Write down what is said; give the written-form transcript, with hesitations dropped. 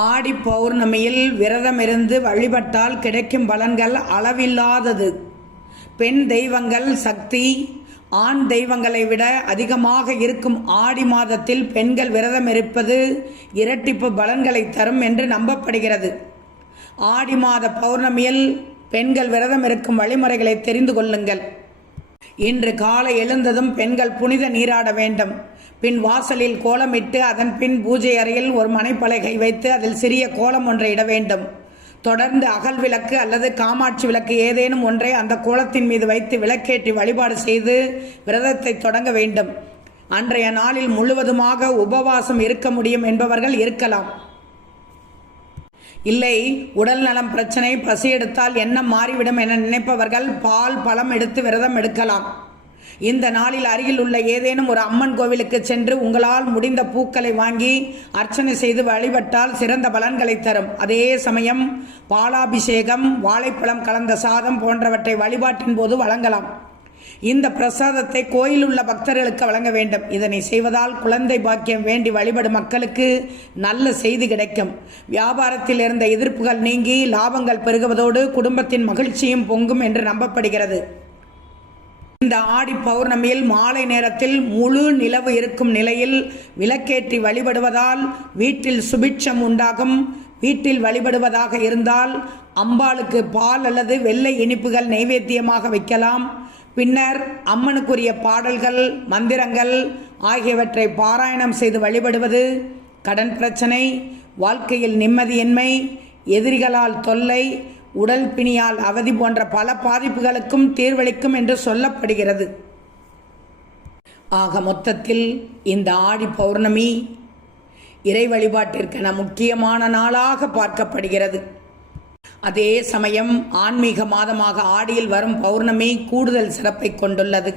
ஆடி பௌர்ணமியில் விரதமிருந்து வழிபட்டால் கிடைக்கும் பலன்கள் அளவில்லாதது. பெண் தெய்வங்கள் சக்தி ஆண் தெய்வங்களை விட அதிகமாக இருக்கும் ஆடி மாதத்தில் பெண்கள் விரதம் இருப்பது இரட்டிப்பு பலன்களை தரும் என்று நம்பப்படுகிறது. ஆடி மாத பௌர்ணமியில் பெண்கள் விரதம் இருக்கும் வழிமுறைகளை தெரிந்து கொள்ளுங்கள். இன்று காலை எழுந்ததும் பெண்கள் புனித நீராட வேண்டும். பின் வாசலில் கோலமிட்டு அதன் பின் பூஜை அறையில் ஒரு மனைப்பலகை வைத்து அதில் சிறிய கோலம் ஒன்றை இட வேண்டும். தொடர்ந்து அகல் விளக்கு அல்லது காமாட்சி விளக்கு ஏதேனும் ஒன்றை அந்த கோலத்தின் மீது வைத்து விளக்கேற்றி வழிபாடு செய்து விரதத்தை தொடங்க வேண்டும். அன்றைய நாளில் முழுவதுமாக உபவாசம் இருக்க முடியும் என்பவர்கள் இருக்கலாம். இல்லை, உடல் நலம் பிரச்சனை, பசி எடுத்தால் எண்ணம் மாறிவிடும் என நினைப்பவர்கள் பால் பழம் எடுத்து விரதம் எடுக்கலாம். இந்த நாளில் அருகில் உள்ள ஏதேனும் ஒரு அம்மன் கோவிலுக்கு சென்று உங்களால் முடிந்த பூக்களை வாங்கி அர்ச்சனை செய்து வழிபட்டால் சிறந்த பலன்களை தரும். அதே சமயம் பாலாபிஷேகம், வாழைப்பழம் கலந்த சாதம் போன்றவற்றை வழிபாட்டின் போது வழங்கலாம். இந்த பிரசாதத்தை கோயில் உள்ள பக்தர்களுக்கு வழங்க வேண்டும். இதனை செய்வதால் குழந்தை பாக்கியம் வேண்டி வழிபடும் மக்களுக்கு நல்ல செய்தி கிடைக்கும். வியாபாரத்தில் இருந்த எதிர்ப்புகள் நீங்கி லாபங்கள் பெருகுவதோடு குடும்பத்தின் மகிழ்ச்சியும் பொங்கும் என்று நம்பப்படுகிறது. இந்த ஆடி பௌர்ணமியில் மாலை நேரத்தில் முழு நிலவு இருக்கும் நிலையில் விளக்கேற்றி வழிபடுவதால் வீட்டில் சுபிட்சம் உண்டாகும். வீட்டில் வழிபடுவதாக இருந்தால் அம்பாளுக்கு பால் அல்லது வெள்ளை இனிப்புகள் நைவேத்தியமாக வைக்கலாம். பின்னர் அம்மனுக்குரிய பாடல்கள், மந்திரங்கள் ஆகியவற்றை பாராயணம் செய்து வழிபடுவது கடன் பிரச்சனை, வாழ்க்கையில் நிம்மதியின்மை, எதிரிகளால் தொல்லை, உடல் பிணியால் அவதி போன்ற பல பாதிப்புகளுக்கும் தீர்வளிக்கும் என்று சொல்லப்படுகிறது. ஆக மொத்தத்தில் இந்த ஆடி பௌர்ணமி இறை வழிபாட்டிற்கென முக்கியமான நாளாக பார்க்கப்படுகிறது. அதே சமயம் ஆன்மீக மாதமாக ஆடியில் வரும் பௌர்ணமி கூடுதல் சிறப்பை கொண்டுள்ளது.